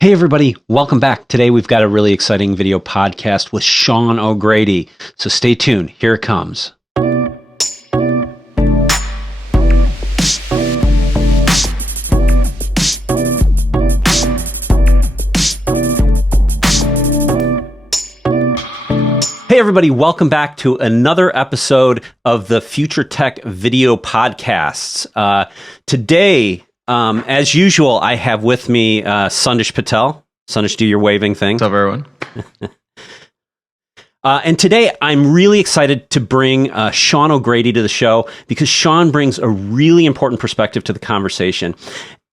Hey everybody, welcome back. Today we've got a really exciting video podcast with Shawn O'Grady. So stay tuned, here it comes. Hey everybody, welcome back to another episode of the Future Tech video podcasts. Today, as usual, I have with me Sundish Patel. Sundish, do your waving thing. What's up, everyone? And today, I'm really excited to bring Shawn O'Grady to the show because Shawn brings a really important perspective to the conversation.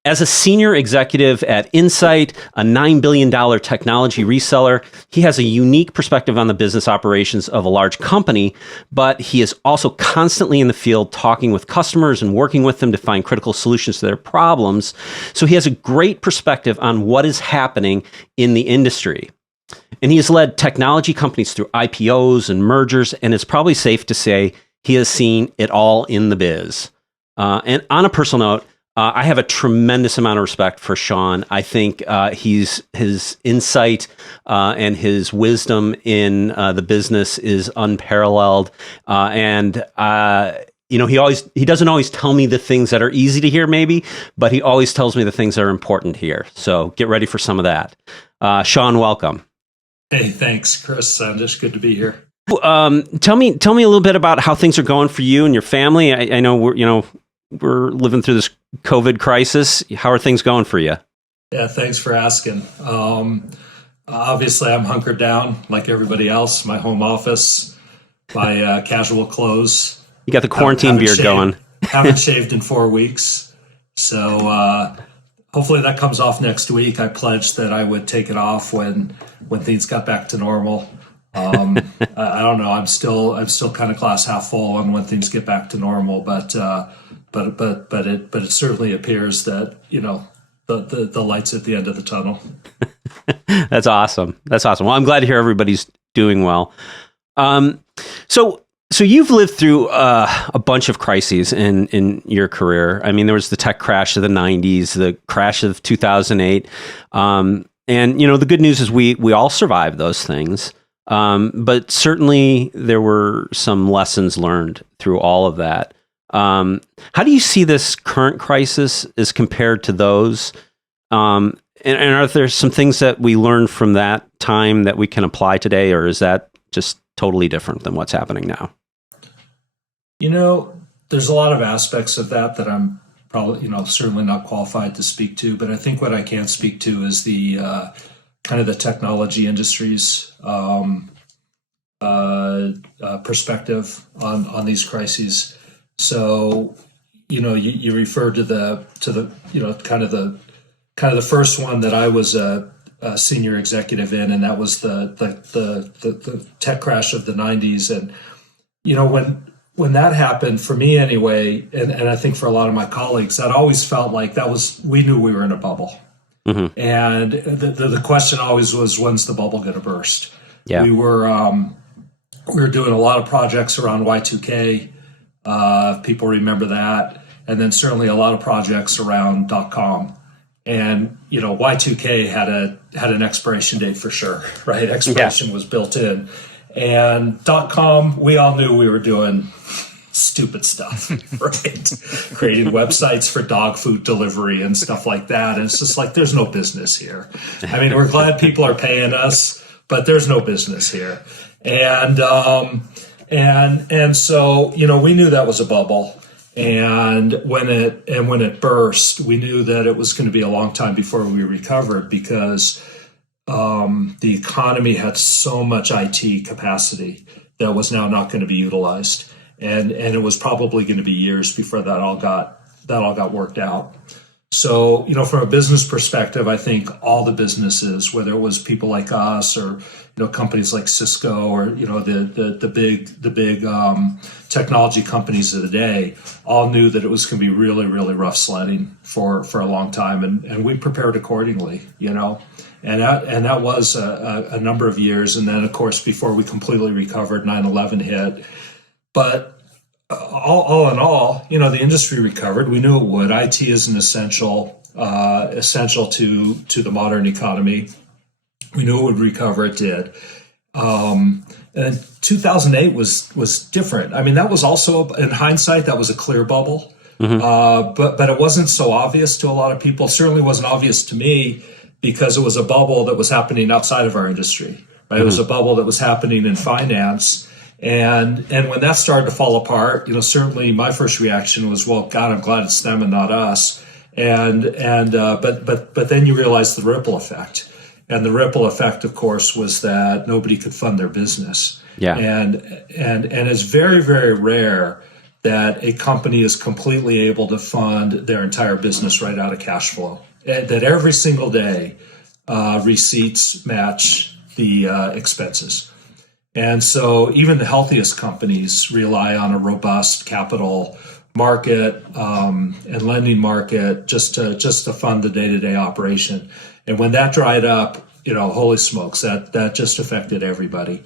As a senior executive at Insight, a $9 billion technology reseller, he has a unique perspective on the business operations of a large company, but he is also constantly in the field talking with customers and working with them to find critical solutions to their problems. So he has a great perspective on what is happening in the industry. And he has led technology companies through IPOs and mergers, and it's probably safe to say he has seen it all in the biz. And on a personal note, I have a tremendous amount of respect for Shawn. I think his insight and his wisdom in the business is unparalleled. And he doesn't always tell me the things that are easy to hear, maybe, but he always tells me the things that are important to hear. So get ready for some of that. Shawn, welcome. Hey, thanks, Chris. Just good to be here. Tell me a little bit about how things are going for you and your family. I know we're living through this COVID crisis. How are things going for you? Yeah, thanks for asking. Obviously, I'm hunkered down like everybody else. My home office, my casual clothes. You got the quarantine beard going. Haven't shaved in 4 weeks. So hopefully that comes off next week. I pledged that I would take it off when things got back to normal. I don't know. I'm still kind of glass half full on when things get back to normal, but it certainly appears that the light's at the end of the tunnel. That's awesome. Well, I'm glad to hear everybody's doing well. So you've lived through a bunch of crises in your career. I mean, there was the tech crash of the 90s, the crash of 2008, and the good news is we all survived those things. But certainly there were some lessons learned through all of that. How do you see this current crisis as compared to those? And are there some things that we learned from that time that we can apply today, or is that just totally different than what's happening now? There's a lot of aspects of that I'm probably, certainly not qualified to speak to, but I think what I can speak to is the kind of the technology industry's perspective on these crises. So, you refer to the kind of the first one that I was a senior executive in, and that was the tech crash of the 90s. And when that happened, for me anyway, and I think for a lot of my colleagues, that always felt like we knew we were in a bubble. Mm-hmm. And the question always was, when's the bubble going to burst? Yeah. We were doing a lot of projects around Y2K. If people remember that, and then certainly a lot of projects around .com. And Y2K had an expiration date for sure, right? Expiration was built in, and .com, we all knew we were doing stupid stuff, right? Creating websites for dog food delivery and stuff like that. And it's just like, there's no business here. I mean, we're glad people are paying us, but there's no business here. And so, we knew that was a bubble. And when it burst, we knew that it was going to be a long time before we recovered because the economy had so much IT capacity that was now not going to be utilized. And it was probably going to be years before that all got worked out. So, from a business perspective, I think all the businesses, whether it was people like us or, companies like Cisco or, the big technology companies of the day, all knew that it was going to be really, really rough sledding for a long time. And we prepared accordingly, and that was a number of years. And then, of course, before we completely recovered, 9/11 hit. But all in all, the industry recovered. We knew it would. IT is an essential essential to the modern economy. We knew it would recover. It did. And 2008 was different. I mean, that was also, in hindsight, that was a clear bubble. But it wasn't so obvious to a lot of people. Certainly wasn't obvious to me because it was a bubble that was happening outside of our industry. Right? It was a bubble that was happening in finance. And when that started to fall apart, certainly my first reaction was, well, God, I'm glad it's them and not us. But then you realize the ripple effect. And the ripple effect, of course, was that nobody could fund their business. Yeah. And it's very, very rare that a company is completely able to fund their entire business right out of cash flow. That every single day, receipts match the expenses. And so even the healthiest companies rely on a robust capital market and lending market just to fund the day-to-day operation. And when that dried up, holy smokes, that just affected everybody.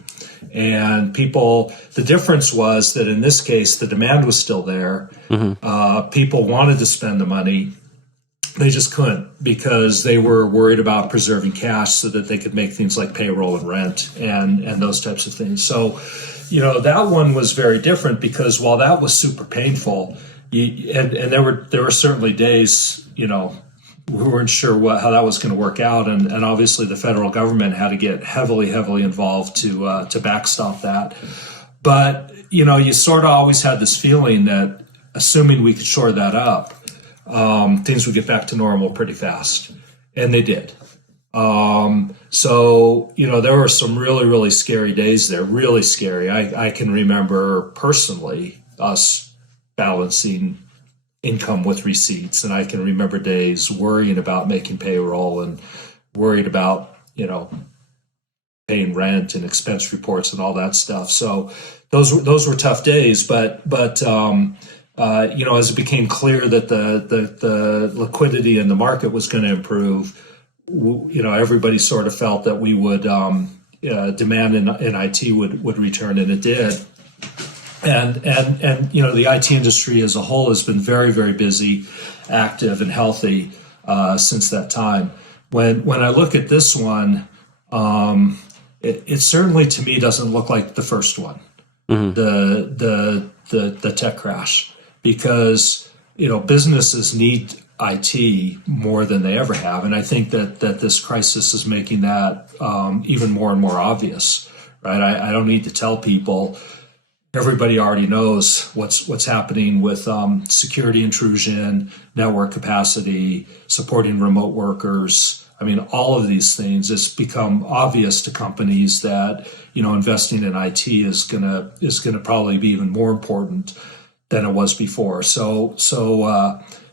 And the difference was that in this case, the demand was still there. People wanted to spend the money. They just couldn't because they were worried about preserving cash so that they could make things like payroll and rent and those types of things. So, that one was very different because while that was super painful, and there were certainly days, we weren't sure how that was going to work out, and obviously the federal government had to get heavily involved to backstop that. But you sort of always had this feeling that assuming we could shore that up, things would get back to normal pretty fast, and they did. So there were some really scary days there, really scary. I can remember personally us balancing income with receipts, and I can remember days worrying about making payroll and worried about paying rent and expense reports and all that stuff. So those were tough days, but as it became clear that the liquidity in the market was going to improve, everybody sort of felt that we would demand in IT would return, and it did. And the IT industry as a whole has been very, very busy, active, and healthy since that time. When I look at this one, it certainly to me doesn't look like the first one, the tech crash, because businesses need IT more than they ever have, and I think that this crisis is making that even more and more obvious. Right? I don't need to tell people. Everybody already knows what's happening with security intrusion, network capacity, supporting remote workers. I mean, all of these things. It's become obvious to companies that investing in IT is gonna probably be even more important than it was before. So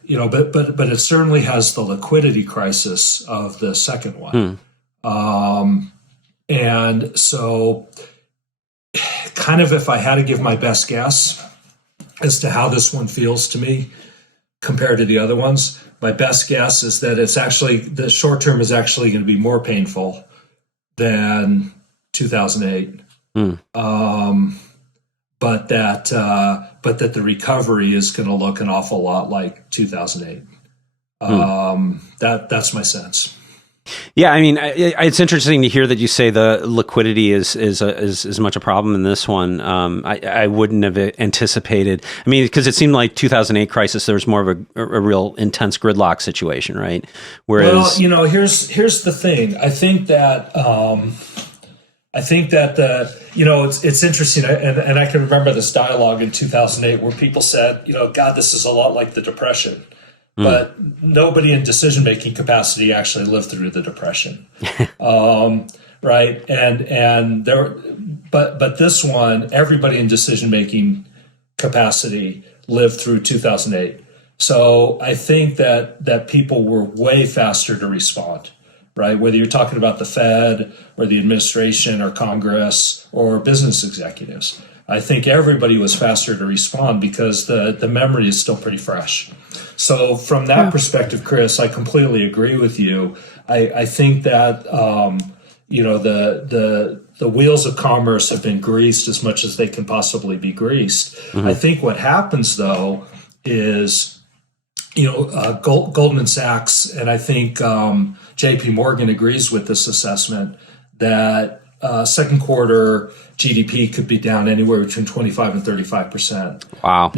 but it certainly has the liquidity crisis of the second one, and so. Kind of, if I had to give my best guess as to how this one feels to me compared to the other ones, my best guess is that it's actually, the short term is actually going to be more painful than 2008. But that the recovery is going to look an awful lot like 2008. That's my sense. Yeah, I mean, it's interesting to hear that you say the liquidity is as much a problem in this one. I wouldn't have anticipated. I mean, because it seemed like 2008 crisis, there was more of a real intense gridlock situation, right? Whereas, well, here's the thing. I think that it's interesting, and I can remember this dialogue in 2008 where people said, God, this is a lot like the Depression. But nobody in decision-making capacity actually lived through the Depression, right? And but this one, everybody in decision-making capacity lived through 2008. So I think that people were way faster to respond, right? Whether you're talking about the Fed or the administration or Congress or business executives, I think everybody was faster to respond because the memory is still pretty fresh. So from that perspective, Chris, I completely agree with you. I think that the wheels of commerce have been greased as much as they can possibly be greased. I think what happens though is Goldman Sachs, and I think J.P. Morgan agrees with this assessment that second quarter GDP could be down anywhere between 25 and 35%. Wow.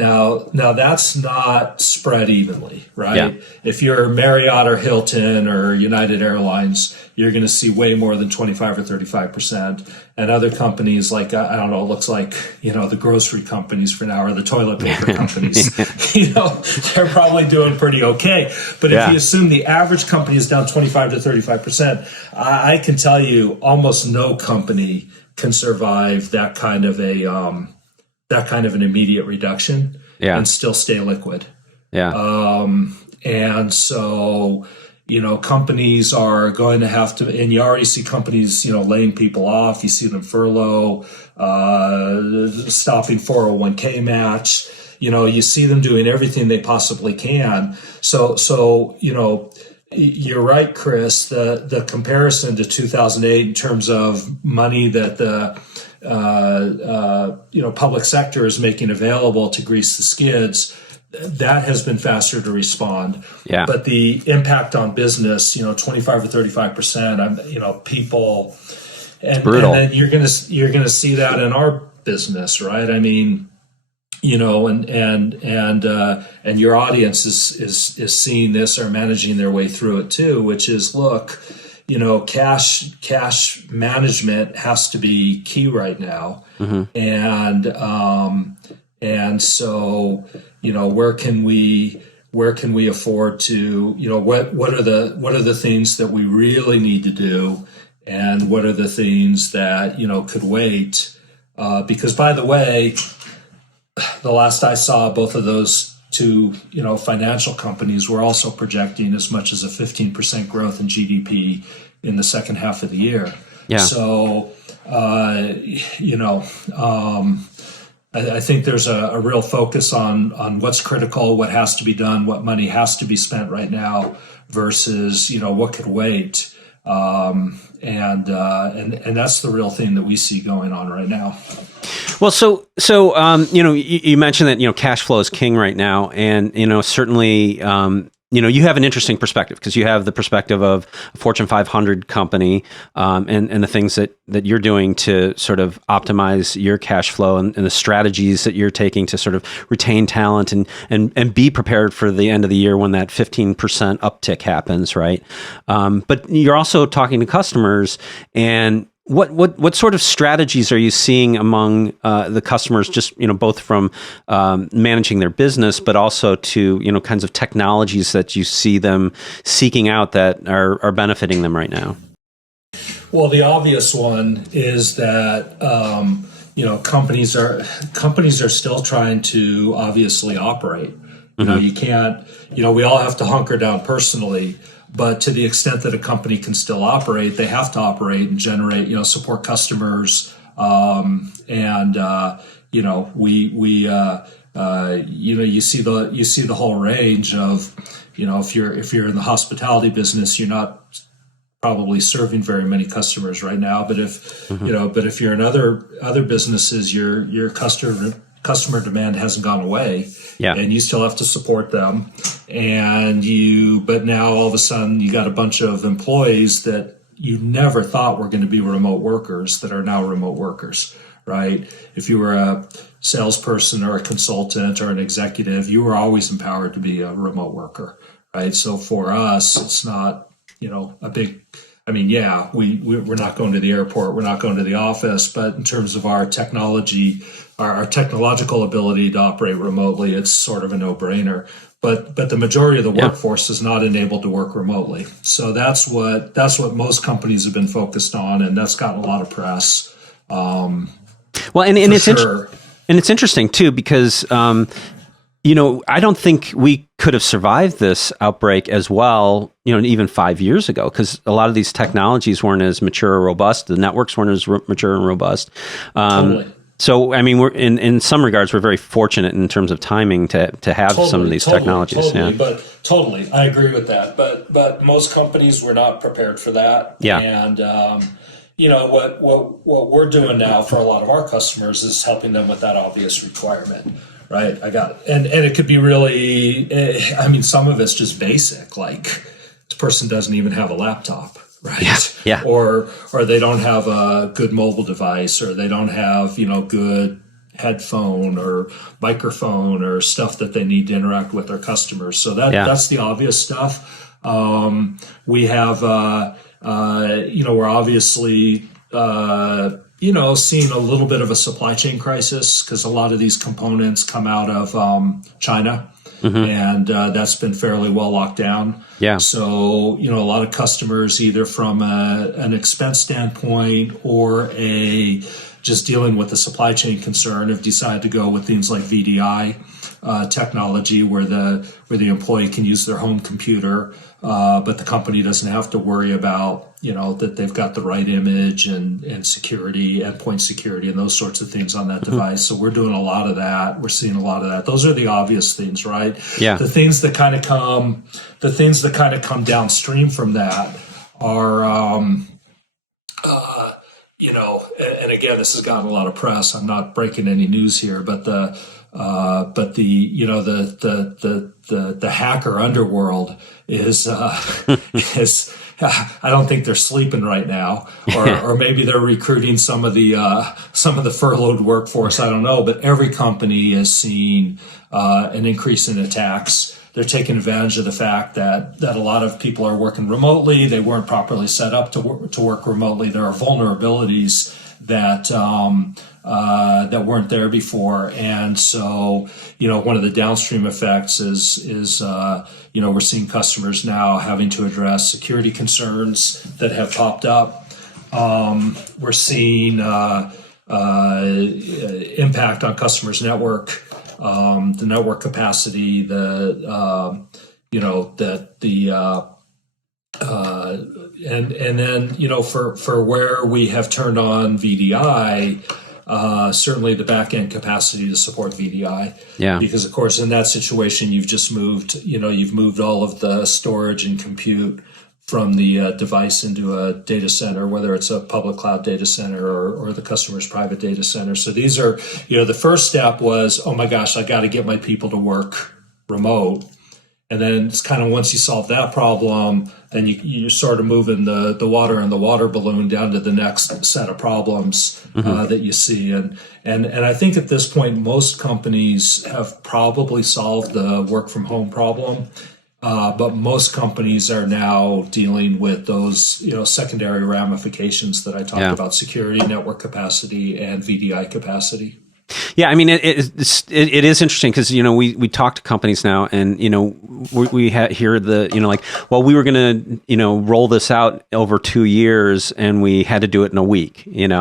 Now that's not spread evenly, right? Yeah. If you're Marriott or Hilton or United Airlines, you're going to see way more than 25 or 35%. And other companies like, I don't know, it looks like, the grocery companies for now, or the toilet paper companies, they're probably doing pretty okay. But if you assume the average company is down 25 to 35%, I can tell you almost no company can survive that kind of an immediate reduction and still stay liquid. Yeah. And so, companies are going to have to, and you already see companies, laying people off. You see them furlough, stopping 401k match. You see them doing everything they possibly can. So you're right, Chris. The comparison to 2008 in terms of money that the public sector is making available to grease the skids, that has been faster to respond. Yeah. But the impact on business, 25 or 35%, people, and then you're gonna see that in our business, right? I mean, and your audience is seeing this or managing their way through it too, which is, look, cash management has to be key right now. Mm-hmm. And so, where can we afford to, what are the things that we really need to do, and what are the things that, could wait? Because, by the way, the last I saw, both of those two, financial companies were also projecting as much as a 15% growth in GDP in the second half of the year. Yeah. So, I think there's a real focus on what's critical, what has to be done, what money has to be spent right now versus, what could wait. And that's the real thing that we see going on right now. Well, so you mentioned that cash flow is king right now, and certainly you have an interesting perspective because you have the perspective of a Fortune 500 company, and the things that you're doing to sort of optimize your cash flow, and the strategies that you're taking to sort of retain talent and be prepared for the end of the year when that 15% uptick happens, right? But you're also talking to customers, and what sort of strategies are you seeing among the customers, just both from managing their business, but also to kinds of technologies that you see them seeking out that are benefiting them right now? Well, the obvious one is that companies are still trying to obviously operate. Mm-hmm. You can't. We all have to hunker down personally. But to the extent that a company can still operate, they have to operate and generate, support customers. You see the whole range of, if you're in the hospitality business, you're not probably serving very many customers right now. But if if you're in other businesses, your customer demand hasn't gone away. Yeah. And you still have to support them. But now all of a sudden you got a bunch of employees that you never thought were going to be remote workers that are now remote workers, right? If you were a salesperson or a consultant or an executive, you were always empowered to be a remote worker, right? So for us, it's not, a big, we're not going to the airport, we're not going to the office, but in terms of our technology, our technological ability to operate remotely, it's sort of a no-brainer. But the majority of the workforce is not enabled to work remotely. So that's what most companies have been focused on, and that's gotten a lot of press. Well, and it's sure. And it's interesting too because I don't think we could have survived this outbreak as well, even 5 years ago, because a lot of these technologies weren't as mature or robust. The networks weren't as mature and robust. Totally. So, we're in some regards, we're very fortunate in terms of timing to have some of these technologies. Totally, I agree with that. But most companies were not prepared for that. Yeah. And what we're doing now for a lot of our customers is helping them with that obvious requirement, right? And it could be really, I mean, some of it's just basic, like this person doesn't even have a laptop, right? Yeah. Or they don't have a good mobile device, or they don't have, good headphone or microphone or stuff that they need to interact with their customers. So that's the obvious stuff. We have, we're obviously, seeing a little bit of a supply chain crisis because a lot of these components come out of China. And that's been fairly well locked down. Yeah. So, a lot of customers, either from an expense standpoint or just dealing with the supply chain concern, have decided to go with things like VDI technology, where the employee can use their home computer, but the company doesn't have to worry about that they've got the right image and security, endpoint security, and those sorts of things on that device. So we're doing a lot of that. We're seeing a lot of that. Those are the obvious things, right? Yeah. The things that kind of come downstream from that are, and again, this has gotten a lot of press. I'm not breaking any news here, but the hacker underworld is I don't think they're sleeping right now, or maybe they're recruiting some of the furloughed workforce. I don't know, but every company is seeing an increase in attacks. They're taking advantage of the fact that a lot of people are working remotely. They weren't properly set up to work remotely. There are vulnerabilities that weren't there before, and so one of the downstream effects is we're seeing customers now having to address security concerns that have popped up. We're seeing impact on customers' network, the network capacity, and then for where we have turned on VDI, certainly the back end capacity to support VDI. Yeah. Because of course in that situation you've just moved all of the storage and compute from the device into a data center, whether it's a public cloud data center or the customer's private data center. So these are, the first step was, oh my gosh, I got to get my people to work remote. And then it's kind of, once you solve that problem, then you're sort of moving the water in the water balloon down to the next set of problems that you see. And I think at this point, most companies have probably solved the work from home problem. But most companies are now dealing with those, secondary ramifications that I talked about: security, network capacity, and VDI capacity. Yeah, I mean, it is interesting because, we talk to companies now and, we hear the, well, we were going to, roll this out over 2 years and we had to do it in a week, and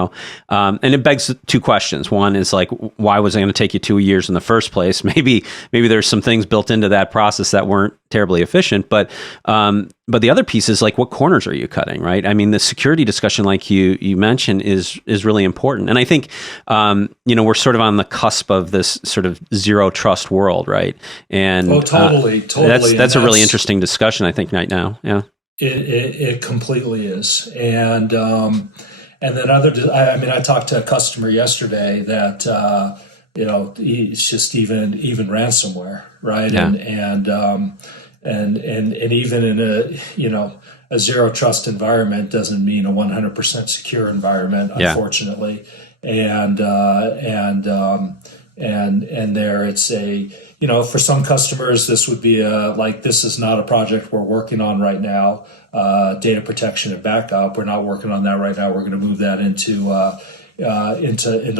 it begs two questions. One is like, why was it going to take you 2 years in the first place? Maybe there's some things built into that process that weren't terribly efficient, but the other piece is like, what corners are you cutting, right? I mean, the security discussion, like you mentioned, is really important. And I think, we're sort of on the cusp of this sort of zero trust world, right? And totally. That's a really interesting discussion, I think, right now. Yeah, it completely is. And then I talked to a customer yesterday that it's just even ransomware, right? Yeah. And even in a zero trust environment doesn't mean a 100% secure environment, unfortunately. And there it's for some customers, this would be this is not a project we're working on right now. Data protection and backup, we're not working on that right now. We're going to move that into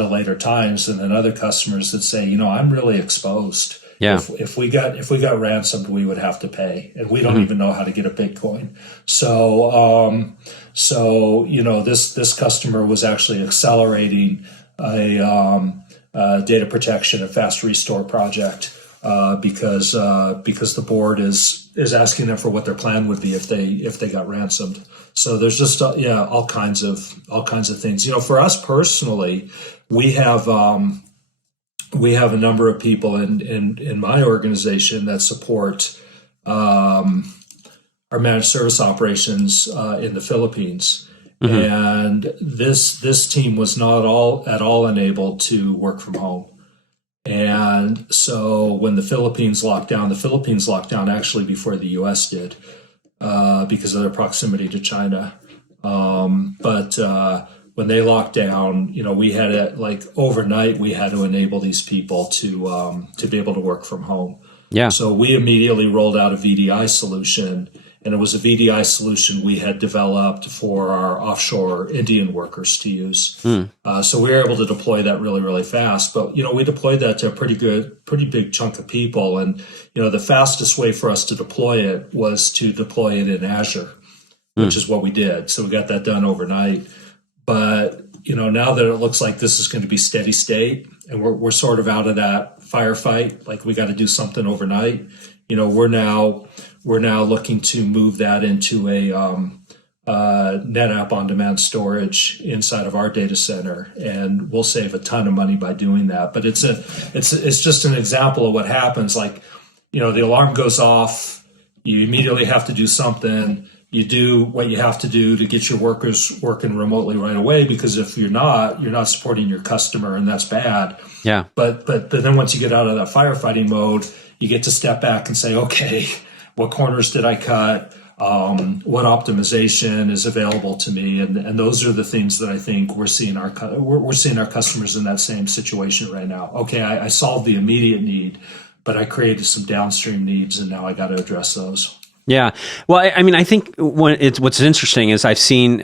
later times. And then other customers that say, I'm really exposed. Yeah. If we got ransomed, we would have to pay, and we don't even know how to get a Bitcoin. So this customer was actually accelerating a data protection and fast restore project because the board is asking them for what their plan would be if they got ransomed. So there's just all kinds of things. For us personally, we have a number of people in my organization that support our managed service operations in the Philippines. And this team was not at all enabled to work from home. And so when the Philippines locked down actually before the U.S. did, because of their proximity to China. But when they locked down, we had overnight, we had to enable these people to be able to work from home. Yeah. So we immediately rolled out a VDI solution, and it was a VDI solution we had developed for our offshore Indian workers to use. So we were able to deploy that really, really fast. But, we deployed that to a pretty big chunk of people. And, the fastest way for us to deploy it was to deploy it in Azure, which is what we did. So we got that done overnight. But, now that it looks like this is going to be steady state and we're sort of out of that firefight, like we got to do something overnight, we're now looking to move that into a NetApp on-demand storage inside of our data center, and we'll save a ton of money by doing that. But it's just an example of what happens. Like, the alarm goes off, you immediately have to do something. You do what you have to do to get your workers working remotely right away, because if you're not supporting your customer, and that's bad. Yeah. But then once you get out of that firefighting mode, you get to step back and say, okay, what corners did I cut? What optimization is available to me? And those are the things that I think we're seeing our customers in that same situation right now. Okay, I solved the immediate need, but I created some downstream needs, and now I got to address those. Yeah. Well, I think what's interesting is I've seen,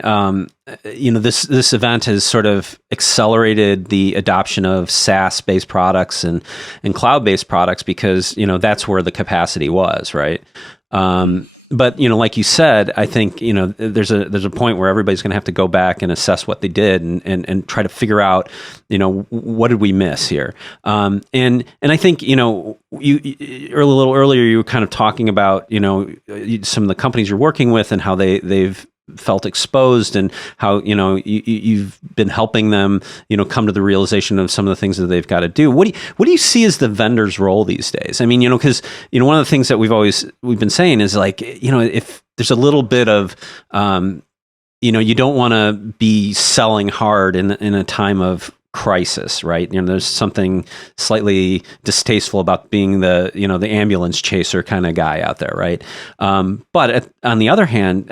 this event has sort of accelerated the adoption of SaaS-based products and cloud-based products, because, that's where the capacity was, right? But, like you said, I think, there's a point where everybody's going to have to go back and assess what they did and try to figure out, what did we miss here? And I think, you a little earlier, you were kind of talking about, some of the companies you're working with and how they've felt exposed, and how, you've been helping them, come to the realization of some of the things that they've got to do. What do you see as the vendor's role these days? I mean, because, one of the things that we've been saying is, like, if there's a little bit of, you don't want to be selling hard in a time of crisis, right? There's something slightly distasteful about being the ambulance chaser kind of guy out there, right? But on the other hand,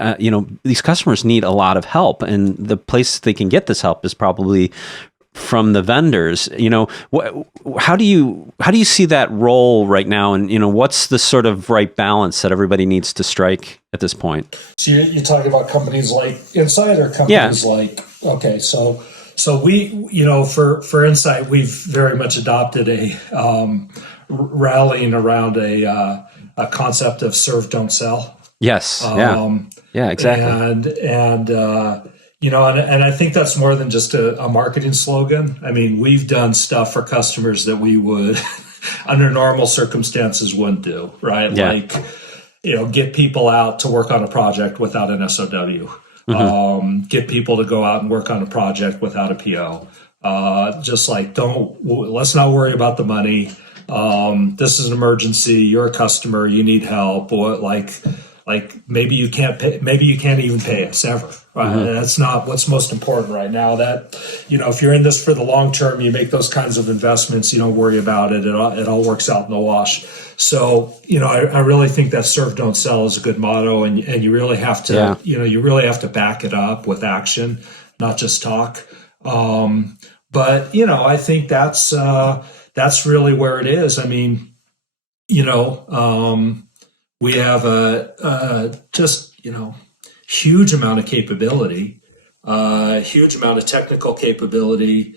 these customers need a lot of help, and the place they can get this help is probably from the vendors. How do you see that role right now, and what's the sort of right balance that everybody needs to strike at this point? So you're talking about companies like Insight, or companies like, okay, so we, for Insight, we've very much adopted a rallying around a concept of serve, don't sell. Yes. Yeah, exactly. And I think that's more than just a marketing slogan. I mean, we've done stuff for customers that we would, under normal circumstances, wouldn't do, right? Yeah. Like, get people out to work on a project without an SOW. Get people to go out and work on a project without a PO. Just like, let's not worry about the money. This is an emergency. You're a customer. You need help. Or like maybe you can't pay. Maybe you can't even pay us ever. Right? That's not what's most important right now. That, if you're in this for the long term, you make those kinds of investments. You don't worry about it. It all works out in the wash. So, I really think that serve, don't sell is a good motto, and you really have to, you really have to back it up with action, not just talk. But, I think that's really where it is. I mean, we have a huge amount of capability, huge amount of technical capability,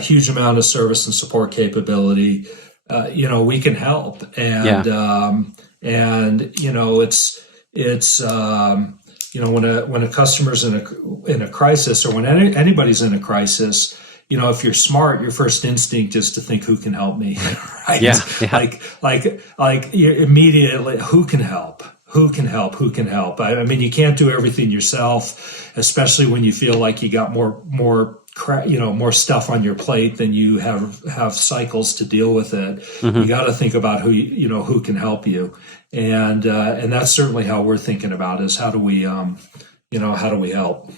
huge amount of service and support capability. We can help, and it's when a customer's in a crisis, or when anybody's in a crisis, if you're smart, your first instinct is to think, who can help me, right? Yeah. Like immediately, who can help? Who can help? Who can help? I mean, you can't do everything yourself, especially when you feel like you got more stuff on your plate than you have cycles to deal with it. You got to think about who can help you, and that's certainly how we're thinking about is how do we help?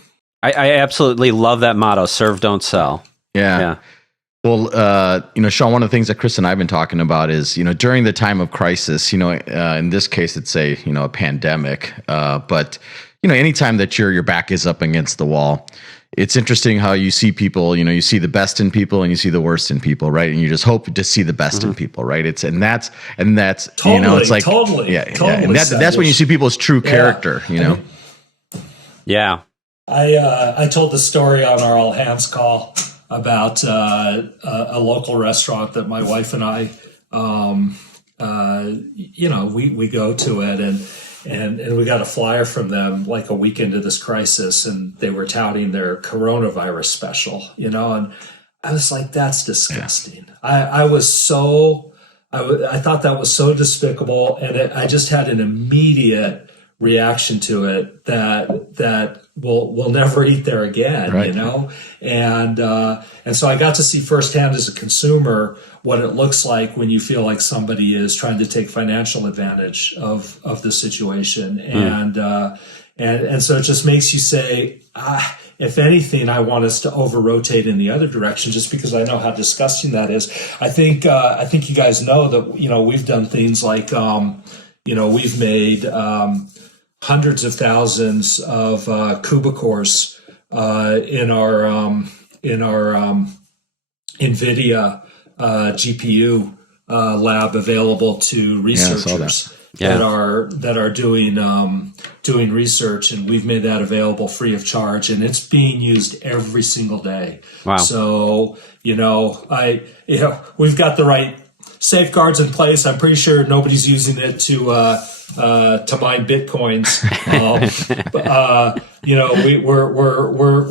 I absolutely love that motto: serve, don't sell. Yeah. Well, Shawn, one of the things that Chris and I have been talking about is, during the time of crisis, in this case, it's a pandemic, but anytime that your back is up against the wall, it's interesting how you see people, you see the best in people and you see the worst in people, right? And you just hope to see the best in people, right? That's Totally, it's like, totally, yeah, totally, and that's when you see people's true character, Yeah. I told the story on our all hands call about a local restaurant that my wife and I, we go to it, and we got a flyer from them like a week into this crisis, and they were touting their coronavirus special, and I was like, that's disgusting. Yeah. I thought that was so despicable, and I just had an immediate reaction to it that we'll never eat there again, right. And so I got to see firsthand as a consumer what it looks like when you feel like somebody is trying to take financial advantage of the situation, and so it just makes you say, if anything, I want us to over rotate in the other direction, just because I know how disgusting that is. I think you guys know that we've done things like we've made hundreds of thousands of cubicores in our NVIDIA GPU lab available to researchers that are doing research, and we've made that available free of charge, and it's being used every single day. Wow. So we've got the right safeguards in place. I'm pretty sure nobody's using it to mine bitcoins.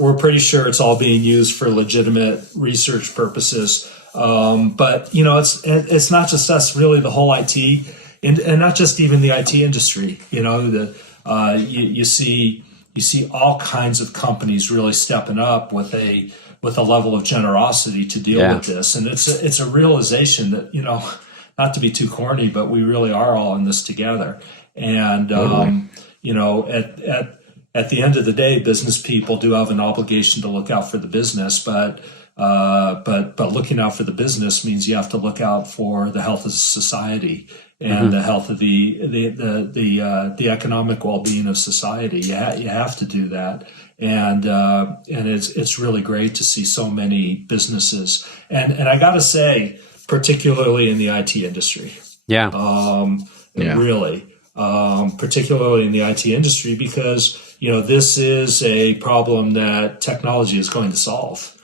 We're pretty sure it's all being used for legitimate research purposes. But it's not just us, really, the whole IT, and not just even the IT industry. You see all kinds of companies really stepping up with a level of generosity to deal with this, and it's a realization that not to be too corny, but we really are all in this together. And totally. At the end of the day, business people do have an obligation to look out for the business, but looking out for the business means you have to look out for the health of society and the health of the economic well-being of society. You have to do that, and it's really great to see so many businesses, and I got to say, particularly in the IT industry, really, particularly in the IT industry, because this is a problem that technology is going to solve.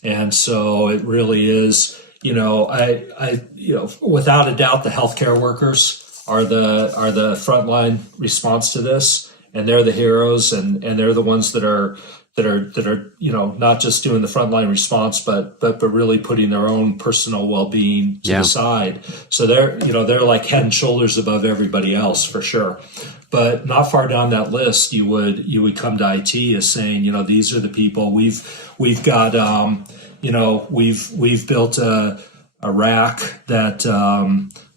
And so it really is, without a doubt, the healthcare workers are the frontline response to this, and they're the heroes, and they're the ones that are not just doing the frontline response, but really putting their own personal well-being to the side. So they're like head and shoulders above everybody else, for sure. But not far down that list, you would come to IT as saying, these are the people we've got. We've built a rack that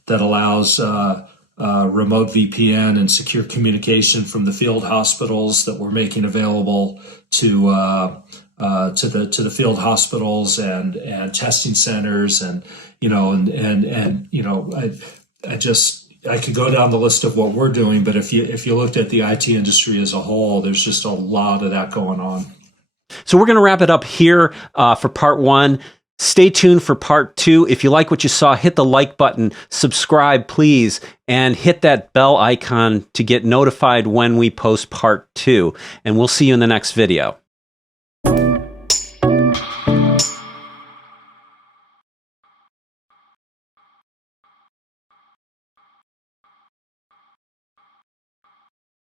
allows remote VPN and secure communication from the field hospitals that we're making available to the field hospitals and testing centers, and I could go down the list of what we're doing, but if you looked at the IT industry as a whole, there's just a lot of that going on. So we're going to wrap it up here for part one. Stay tuned for part two. If you like what you saw, hit the like button, subscribe, please, and hit that bell icon to get notified when we post part two. And we'll see you in the next video.